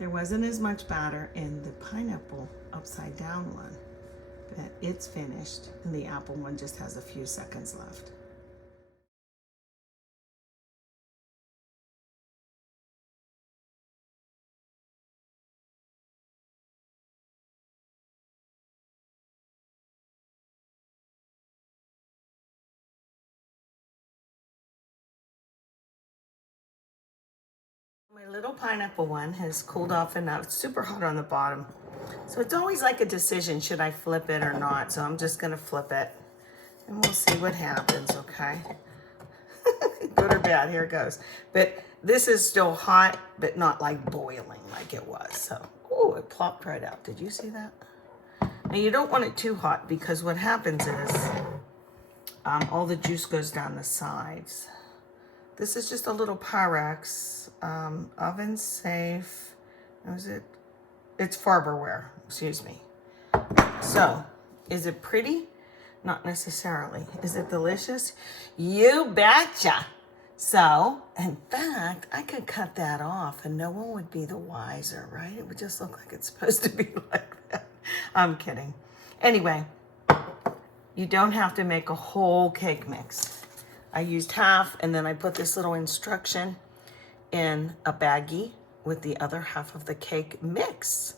There wasn't as much batter in the pineapple upside down one, but it's finished, and the apple one just has a few seconds left. My little pineapple one has cooled off enough. It's super hot on the bottom. So it's always like a decision, should I flip it or not? So I'm just gonna flip it and we'll see what happens, okay? Good or bad, here it goes. But this is still hot, but not like boiling like it was. So, oh, it plopped right out. Did you see that? Now you don't want it too hot because what happens is all the juice goes down the sides. This is just a little Pyrex, oven safe. It's Farberware, excuse me. So, is it pretty? Not necessarily. Is it delicious? You betcha. So, in fact, I could cut that off and no one would be the wiser, right? It would just look like it's supposed to be like that. I'm kidding. Anyway, you don't have to make a whole cake mix. I used half, and then I put this little instruction in a baggie with the other half of the cake mix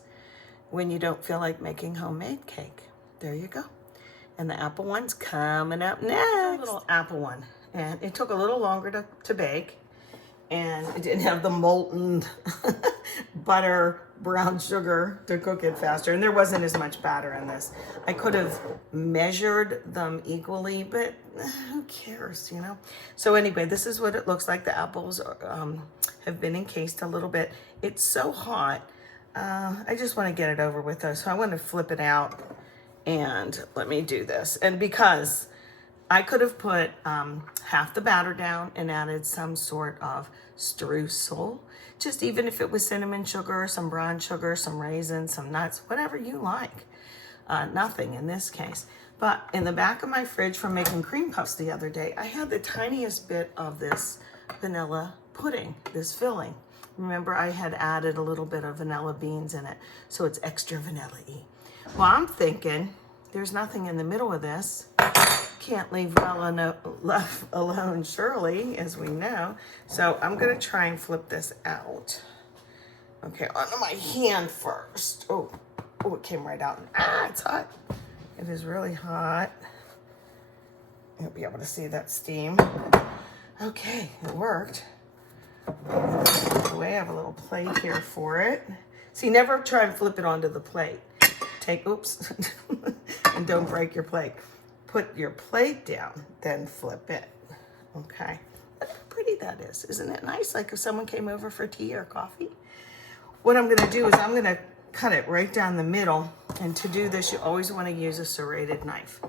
when you don't feel like making homemade cake. There you go. And the apple one's coming up next. A little apple one. And it took a little longer to bake. And it didn't have the molten butter, brown sugar to cook it faster. And there wasn't as much batter in this. I could have measured them equally, but who cares, you know? So anyway, this is what it looks like. The apples have been encased a little bit. It's so hot. I just want to get it over with though. So I want to flip it out and let me do this. And because I could have put half the batter down and added some sort of streusel, just even if it was cinnamon sugar, some brown sugar, some raisins, some nuts, whatever you like. Nothing in this case. But in the back of my fridge from making cream puffs the other day, I had the tiniest bit of this vanilla pudding, this filling. Remember, I had added a little bit of vanilla beans in it, so it's extra vanilla-y. Well, I'm thinking there's nothing in the middle of this. Can't leave left alone Shirley, as we know. So I'm gonna try and flip this out. Okay, onto my hand first. Oh, it came right out. Ah, it's hot. It is really hot. You'll be able to see that steam. Okay, it worked. I have a little plate here for it. See, never try and flip it onto the plate. Oops, and don't break your plate. Put your plate down, then flip it. Okay, look how pretty that is. Isn't it nice? Like if someone came over for tea or coffee. What I'm gonna do is I'm gonna cut it right down the middle. And to do this, you always wanna use a serrated knife.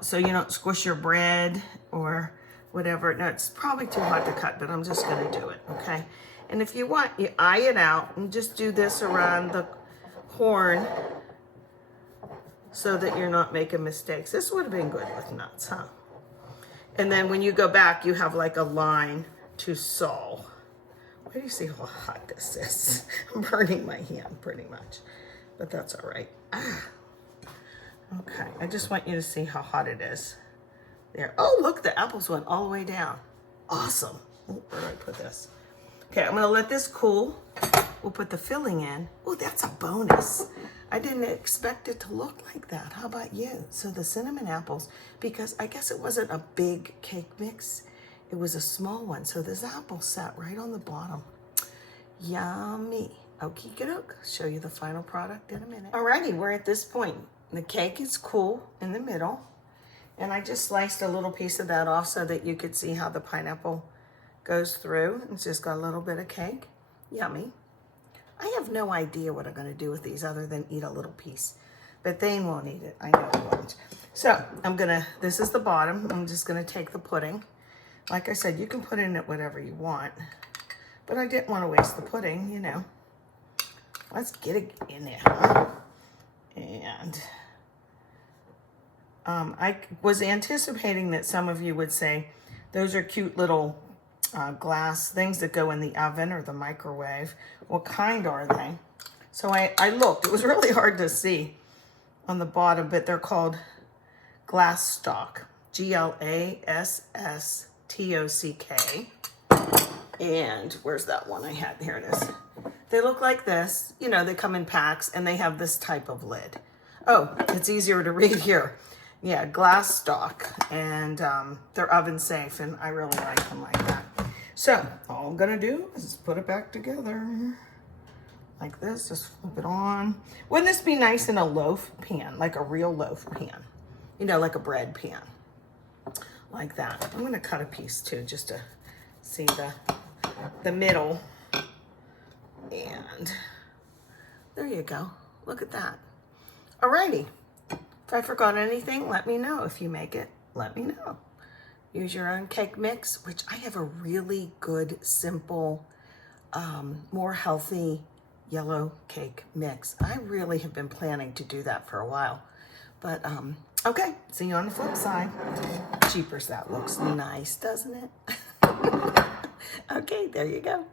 So you don't squish your bread or whatever. No, it's probably too hot to cut, but I'm just gonna do it, okay? And if you want, you eye it out and just do this around the horn so that you're not making mistakes. This would have been good with nuts, huh? And then when you go back, you have like a line to sew. Why do you see how hot this is? I'm burning my hand pretty much, but that's all right. Okay, I just want you to see how hot it is. There. Oh, look, the apples went all the way down. Awesome. Oh, where do I put this? Okay, I'm gonna let this cool. We'll put the filling in. Oh, that's a bonus. I didn't expect it to look like that. How about you? So the cinnamon apples, because I guess it wasn't a big cake mix. It was a small one. So this apple sat right on the bottom. Yummy. Okie doke. Show you the final product in a minute. Alrighty, we're at this point. The cake is cool in the middle. And I just sliced a little piece of that off so that you could see how the pineapple goes through. It's just got a little bit of cake. Yummy. I have no idea what I'm going to do with these other than eat a little piece. But they won't eat it. I know they won't. So this is the bottom. I'm just going to take the pudding. Like I said, you can put in it whatever you want. But I didn't want to waste the pudding, you know. Let's get it in there, huh? And I was anticipating that some of you would say, those are cute little glass things that go in the oven or the microwave. What kind are they? So I looked. It was really hard to see on the bottom, but they're called glass stock. Glasstock. And where's that one I had? Here it is. They look like this. You know, they come in packs and they have this type of lid. Oh, it's easier to read here. Yeah, glass stock, and they're oven safe, and I really like them like that. So all I'm gonna do is just put it back together like this. Just flip it on. Wouldn't this be nice in a loaf pan, like a real loaf pan? You know, like a bread pan, like that. I'm gonna cut a piece too, just to see the middle. And there you go. Look at that. Alrighty. If I forgot anything, let me know. If you make it, let me know. Use your own cake mix, which I have a really good, simple, more healthy yellow cake mix. I really have been planning to do that for a while. But, okay, see you on the flip side. Jeepers, that looks nice, doesn't it? Okay, there you go.